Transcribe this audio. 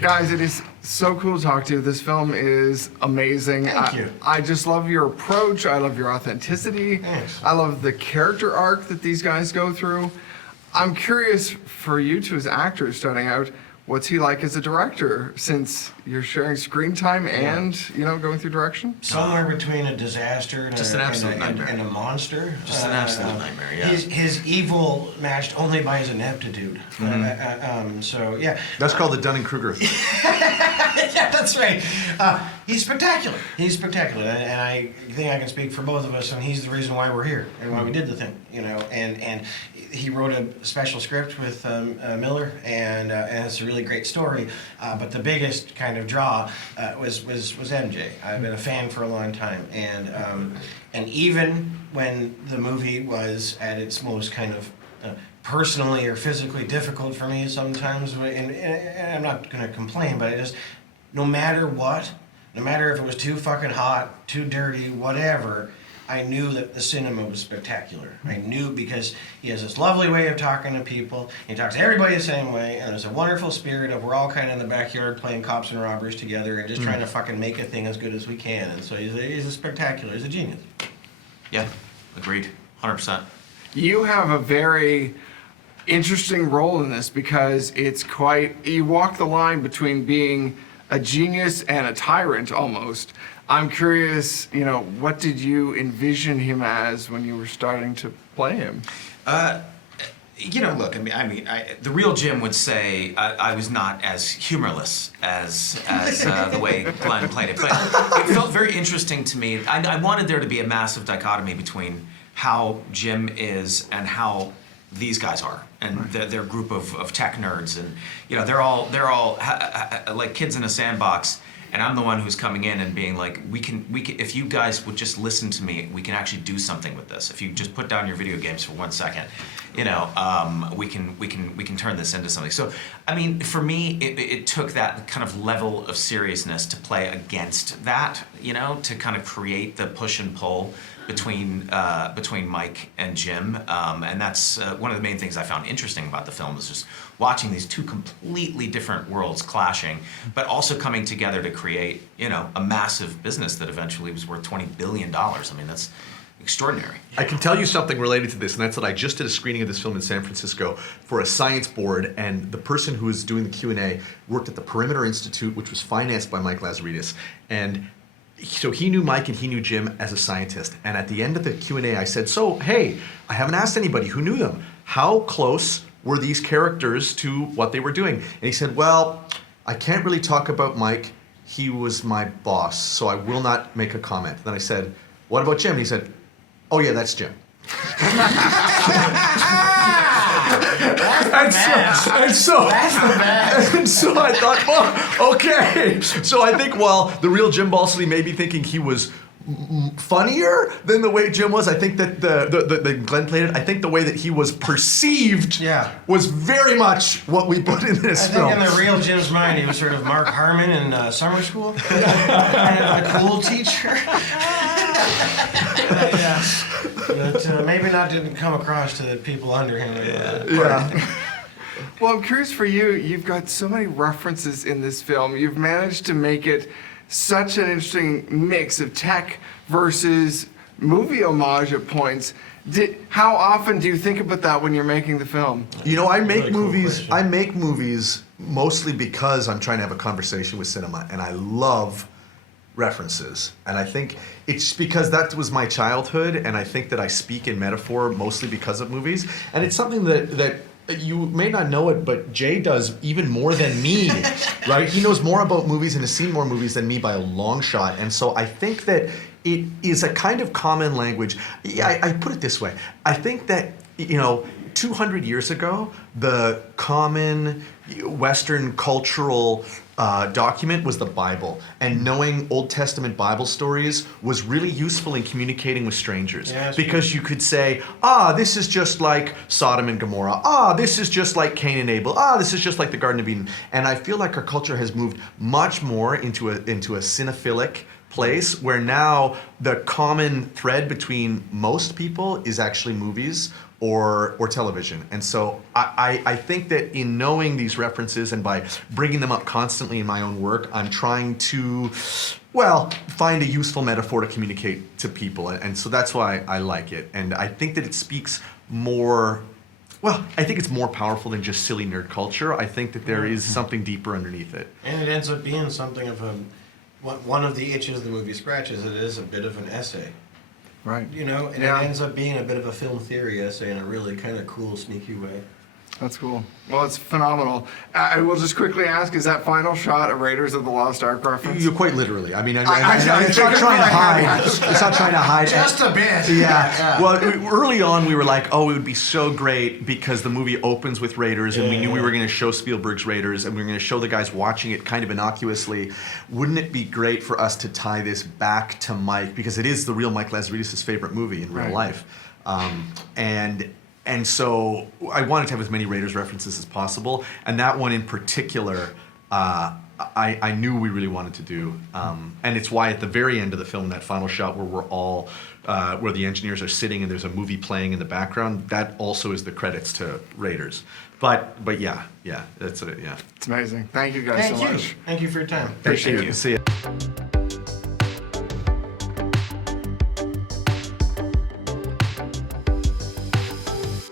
Guys, it is so cool to talk to you. This film is amazing. Thank you. I just love your approach. I love your authenticity. Thanks. I love the character arc that these guys go through. I'm curious for you two as actors starting out, what's he like as a director since you're sharing screen time and, going through direction? Somewhere between a disaster and, Just an absolute nightmare. and a monster. Just an absolute nightmare, yeah. His evil matched only by his ineptitude. So, yeah. That's called the Dunning-Kruger effect. Yeah, that's right. He's spectacular. He's spectacular. And I think I can speak for both of us, and he's the reason why we're here and why we did the thing, And he wrote a special script with Miller, and it's a really great story. But the biggest kind of draw was MJ. I've been a fan for a long time, and even when the movie was at its most kind of personally or physically difficult for me sometimes, and I'm not going to complain, but no matter what, no matter if it was too fucking hot, too dirty, whatever, I knew that the cinema was spectacular. I knew because he has this lovely way of talking to people. He talks to everybody the same way, and there's a wonderful spirit of we're all kind of in the backyard playing cops and robbers together and just trying to fucking make a thing as good as we can. And so he's a spectacular. He's a genius. Yeah, agreed, 100%. You have a very interesting role in this because you walk the line between being a genius and a tyrant almost. I'm curious, what did you envision him as when you were starting to play him? Look, the real Jim would say I was not as humorless as the way Glenn played it, but it felt very interesting to me. I wanted there to be a massive dichotomy between how Jim is and how these guys are, and their group of tech nerds, and they're all like kids in a sandbox. And I'm the one who's coming in and being like, we can. If you guys would just listen to me, we can actually do something with this. If you just put down your video games for 1 second, we can turn this into something. So, for me, it took that kind of level of seriousness to play against that, to kind of create the push and pull between Mike and Jim, and that's one of the main things I found interesting about the film is just watching these two completely different worlds clashing, but also coming together to create, a massive business that eventually was worth $20 billion. That's extraordinary. I can tell you something related to this, and that's that I just did a screening of this film in San Francisco for a science board, and the person who was doing the Q&A worked at the Perimeter Institute, which was financed by Mike Lazaridis, and so he knew Mike and he knew Jim as a scientist. And at the end of the Q&A, I said, so, hey, I haven't asked anybody who knew them. How close were these characters to what they were doing? And he said, well, I can't really talk about Mike. He was my boss, so I will not make a comment. Then I said, what about Jim? And he said, oh, yeah, that's Jim. And so I thought, well, okay. So I think while the real Jim Balsillie may be thinking he was funnier than the way Jim was, I think that the Glenn played it. I think the way that he was perceived was very much what we put in this film. I think in the real Jim's mind, he was sort of Mark Harmon in summer school, kind of a cool teacher. But maybe didn't come across to the people under him. Well, I'm curious for you. You've got so many references in this film. You've managed to make it such an interesting mix of tech versus movie homage at points. How often do you think about that when you're making the film? I make movies. I make movies mostly because I'm trying to have a conversation with cinema, and I love references. And I think it's because that was my childhood, and I think that I speak in metaphor mostly because of movies. And it's something that you may not know it, but Jay does even more than me, right? He knows more about movies and has seen more movies than me by a long shot. And so I think that it is a kind of common language. I put it this way. I think that, 200 years ago, the common Western cultural document was the Bible, and knowing Old Testament Bible stories was really useful in communicating with strangers, because you could say, this is just like Sodom and Gomorrah, this is just like Cain and Abel, this is just like the Garden of Eden. And I feel like our culture has moved much more into a cinephilic place where now the common thread between most people is actually movies or television. And so I think that in knowing these references and by bringing them up constantly in my own work, I'm trying to, well, find a useful metaphor to communicate to people. And so that's why I like it. And I think that it speaks more, well, I think it's more powerful than just silly nerd culture. I think that there is something deeper underneath it. And it ends up being something of a, one of the itches the movie scratches, it is a bit of an essay. Right. You know, and Yeah. it ends up being a bit of a film theory essay in a really kind of cool, sneaky way. That's cool. Well, it's phenomenal. I will just quickly ask, is that final shot a Raiders of the Lost Ark reference? You're quite literally. I mean, I it's not trying to hide. It's not trying to hide. Just a bit. Yeah. Well, early on, we were like, oh, it would be so great because the movie opens with Raiders, and we knew we were going to show Spielberg's Raiders, and we were going to show the guys watching it kind of innocuously. Wouldn't it be great for us to tie this back to Mike, because it is the real Mike Lazaridis' favorite movie in real Right. life, and so I wanted to have as many Raiders references as possible, and that one in particular, I knew we really wanted to do, and it's why at the very end of the film, that final shot where we're all, where the engineers are sitting and there's a movie playing in the background, that also is the credits to Raiders. But yeah, that's it. Yeah. It's amazing. Thank you guys so much. Thank you for your time. Appreciate it. See ya.